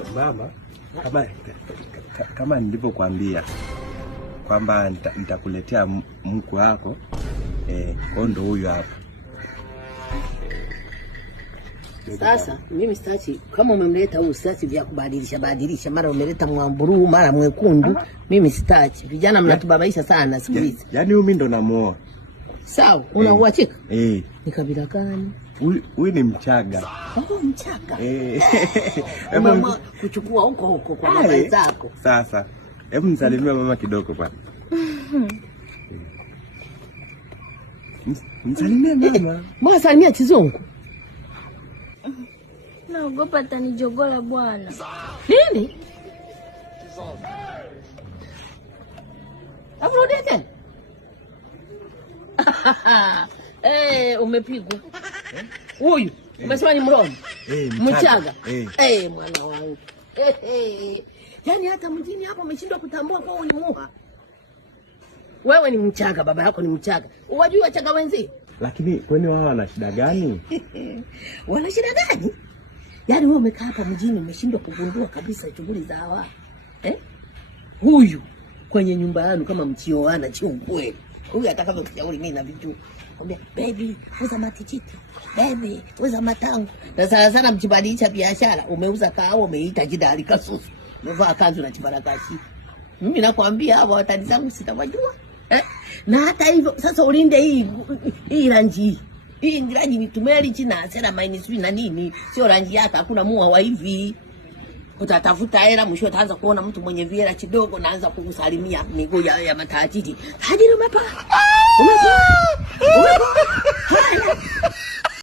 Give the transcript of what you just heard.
hiyo mama, kama nilivyokuambia kwamba nitakuletea mkwe wako, ndo huyu hapa. Sasa mimi sitaki, kama umemleta huyu sitaki vya kubadilisha mara umeleta mwamburu mara mwekundu, mimi sitaki. Vijana mnatubabaisha sana siku hizi. Yaani mimi ndo namuoa. Sawa, unauachika? Ni kabila gani? Huyu ni Mchaga. Oh, Mchaga. Mama kuchukua huko kwa baba zako. Sasa, hebu msalimie mama kidogo bwana. Msalimie mama. Mbona salimia kizungu? Naogopa atanijogola bwana. Nini? Afrodite tena? Umepigwa. Huyu, umesema ni Mroma? Mchaga. Mwana wangu. Yaani hata mjini hapa umeshindwa kutambua kwa ni Muha. Wewe ni Mchaga, baba yako ni Mchaga. Unajua Wachaga wenzi? Lakini kwani wao wana shida gani? Wana shida gani? Yaani wewe umekaa hapa mjini umeshindwa kugundua kabisa shughuli za hawa. Huyu kwenye nyumba yenu kama mchioana chiungwe. Huyu atakavyokushauri mimi na vitu. Kwambia baby, uza matijiti. Baby, uza matango. Na sana mkibadilisha biashara, umeuza kahawa umeita jidali kasusu. Umevaa kanzu na chibarakashi. Mimi nakwambia hawa watani zangu sitawajua. Na hata hivyo sasa ulinde hii rangi. Hii rangi ni tumeli china sera mainiswi na nini? Sio rangi yake, hakuna Muha wa hivi. Utatafuta hela mwisho utaanza kuona mtu mwenye viera kidogo naanza kukusalimia miguu ya matajiri. Tajiri umepa. Haya.